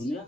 ఉందిగా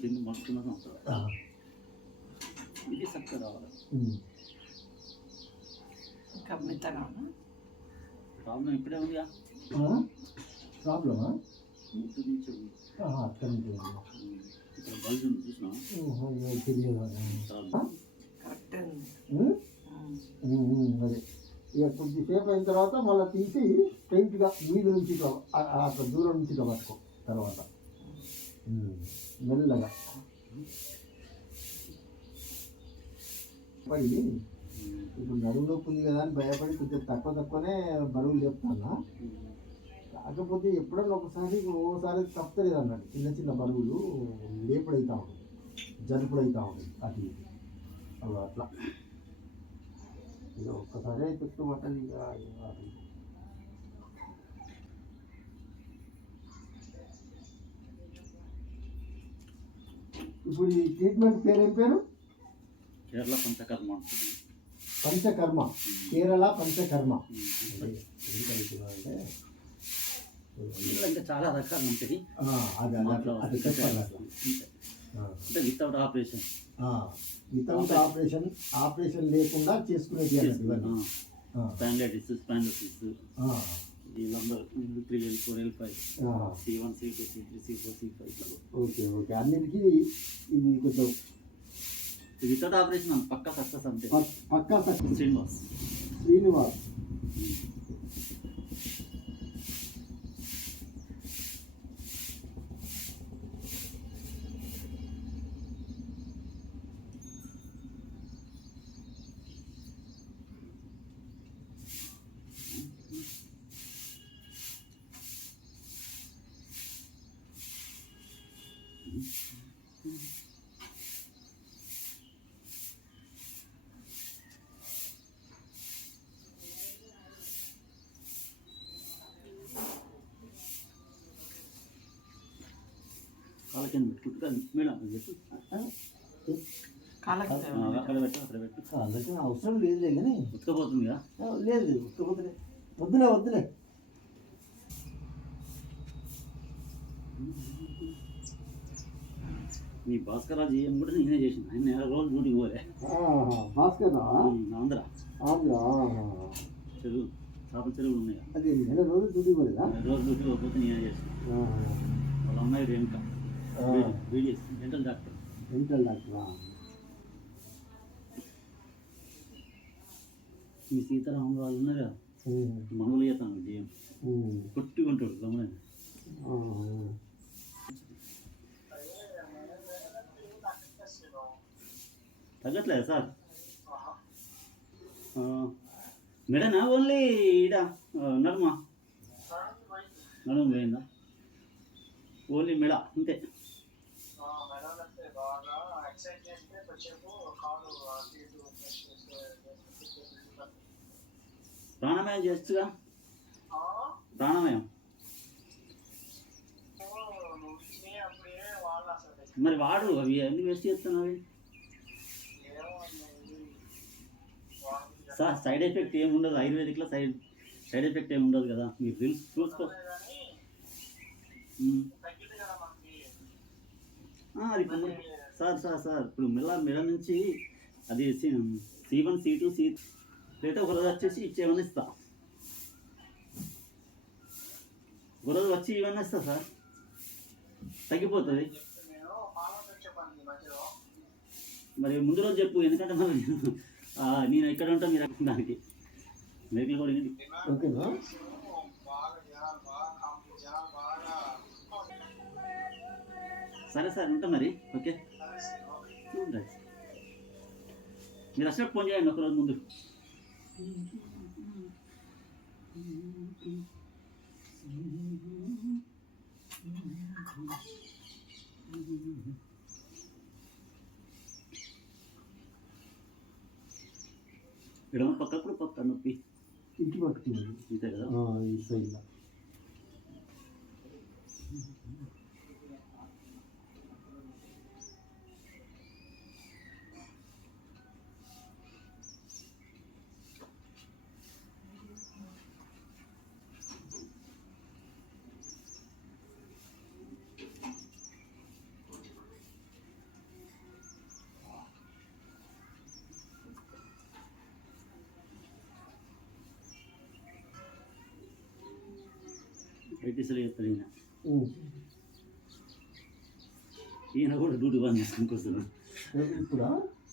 దీన్ని మస్తున్నది ఉంటుంది. ఇది చక్కగా రావాలి. ప్రాబ్లం ఇప్పుడే ఉందిగా. ప్రాబ్లమా ఇక్కడ బల్బ్ ఉంది చూసినా అదే ఇక కొద్దిసేపు అయిన తర్వాత మళ్ళీ తీసి స్ట్రైట్గా మీద నుంచి అక్కడ దూరం నుంచి పట్టుకో తర్వాత మెల్లగా పడి ఇప్పుడు నడుము నొప్పి ఉంది కదా అని భయపడి కొంచెం తక్కువనే బరువులు చెప్తానా. కాకపోతే ఎప్పుడన్నా ఓసారి తప్పలేదు అన్నట్టు చిన్న బరువులు లేపుడైతా ఉంటుంది, జరుపుడైతా ఉంటుంది అటు అవి అట్లా. ఇక ఒక్కసారి పెట్టుకు పట్టదు. ఇప్పుడు ఈ ట్రీట్మెంట్ పేరేం పేరు? కేరళ పంచకర్మ. పంచకర్మ, కేరళ పంచకర్మ. ఇంకా చాలా రకాలు ఉంటుంది. అది చెప్పాలి. అంటే వితౌట్ ఆపరేషన్, వితౌట్ ఆపరేషన్ లేకుండా చేసుకునేది స్పాండిలైటిస్, వీళ్ళందరూ 3L 4L 5 C1 C2 C3 C4 C5 ఇట్లా. ఓకే అన్నిటికీ ఇది కొంచెం వితౌట్ ఆపరేషన్ పక్కా సక్సెస్. అంటే పక్కా సక్సెస్. శ్రీనివాస్ కాళ్ళకి పెట్టుకుంటా మేడం చెప్పు. అక్కడ పెట్టు. కాళ్ళకి అవసరం లేదులే కానీ ఉతకపోతుందిగా. లేదు ఉతకపోతులే, వద్దులే. నీ భాస్కర్ రాజు ఏం కూడా నేనే చేసిన. ఆయన రోజు డ్యూటీకి పోలే. భాస్కర్ ఆంధ్ర చెరువు చేపల చెరువులు ఉన్నాయి. అదే రోజు డ్యూటీకి పోలేదా? రోజు డ్యూటీ పోతే నేనే చేసిన. వాళ్ళ అమ్మాయి రేణుక BDS డెంటల్ డాక్టర్. మీ సీతారామం వాళ్ళు ఉన్నారా, మామూలు చేస్తాను బియ్యం కొట్టుకుంటాడు గమని. తగ్గట్లేదు సార్. మెడనా ఓన్లీ ఇడా నడుమా? నడుము పోయిందా? ఓన్లీ మెడ అంతే. ప్రాణాయామం చేస్తుగా. ప్రాణాయామం మరి వాడు అవి అన్ని వేస్ట్ చేస్తున్నావు సార్. సైడ్ ఎఫెక్ట్ ఏముండదు ఆయుర్వేదిక్లో. సైడ్ ఎఫెక్ట్ ఏముండదు కదా, మీరు చూసుకో. అది సార్ ఇప్పుడు మెడ నుంచి అది C1 C2 C3 ఒక రోజు వచ్చేసి ఇచ్చేమని ఇస్తా. ఒక రోజు వచ్చి ఇవన్నీ ఇస్తా సార్, తగ్గిపోతుంది. మరి ముందు రోజు చెప్పు, ఎందుకంటే మరి నేను ఎక్కడ ఉంటా మీరు అక్కడ దానికి వెహికల్ కూడా ఓకేనా. సరే సార్ ఉంటా మరి. ఓకే మీరు అసలు ఫోన్ చేయండి ఒకరోజు ముందు. ఎడమ పక్కప్పుడు పక్క నొప్పి ఇటు పక్కన అంతే కదా. ఈ సైడ్లో ఐటీసీలో చెప్తాడు ఈయన కూడా డ్యూటీ బంద్ చేసుకుని వస్తున్నాడు ఇప్పుడా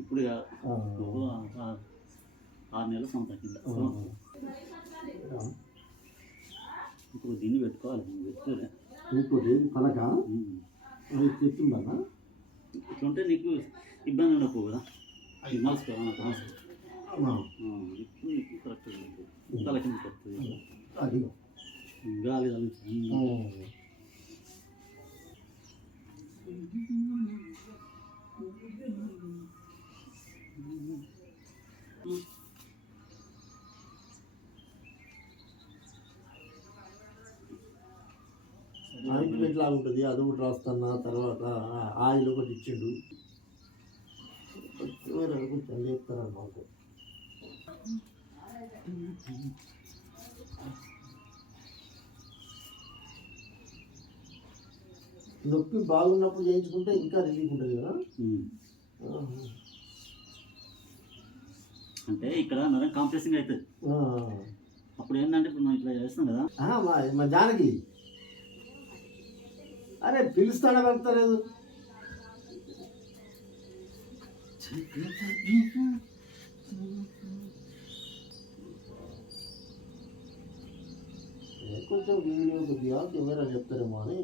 ఇప్పుడు కాదు. 6 నెలల సంవత్సరం కింద. ఇప్పుడు దీన్ని పెట్టుకోవాలి, పెట్టుకోలే ఇంకోటి పలక చెప్తుందన్నా. ఇట్లుంటే నీకు ఇబ్బంది ఉండకు కదా. నమస్కారం ఇప్పుడు నీకు కరెక్ట్గా ఉంటుంది. తల కింద వస్తుంది, గాలి తగులుతుంది. ఆయింట్మెంట్ లాగా ఉంటుంది, అది ఒకటి రాస్తున్నా. తర్వాత ఆయిల్ ఒకటి ఇచ్చిండు, కొంచెం లేపుతారన్నమాట. నొప్పి బాగున్నప్పుడు చేయించుకుంటే ఇంకా రిలీఫ్ ఉంటుంది కదా. అంటే ఇక్కడ నరం కాంప్రెసింగ్ అవుతుంది. అప్పుడు ఏంటంటే ఇప్పుడు మనం ఇట్లా చేస్తాం కదా. మా జానకి అరే పిలుస్తాడా వెళ్తలేదు. కొంచెం వీడియో కొద్దిగా కెమెరా చెప్తారేమో అని.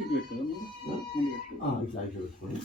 ఇది పెట్టుకోవాలి, ముందు పెట్టుకోవాలి. ఇట్లా చూసుకోండి.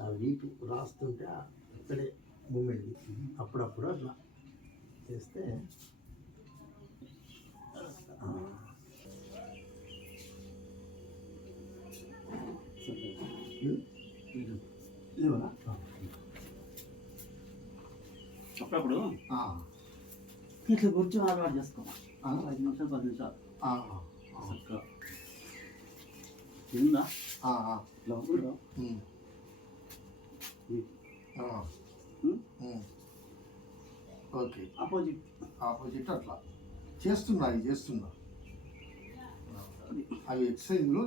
ఆ వీపు రాస్తుంటే అక్కడే మూమెంట్ అప్పుడప్పుడు అట్లా చేస్తే లేవనా అప్పుడప్పుడు ఇట్లా కూర్చొని అలవాటు చేసుకోవాలి 5 నిమిషాలు 10 నిమిషాలు చక్కగా ఉందా ఇట్లా ఉంటుందా? ఓకే ఆపోజిట్ ఆపోజిట్ అట్లా చేస్తున్నా అవి ఎక్సర్సైజ్లు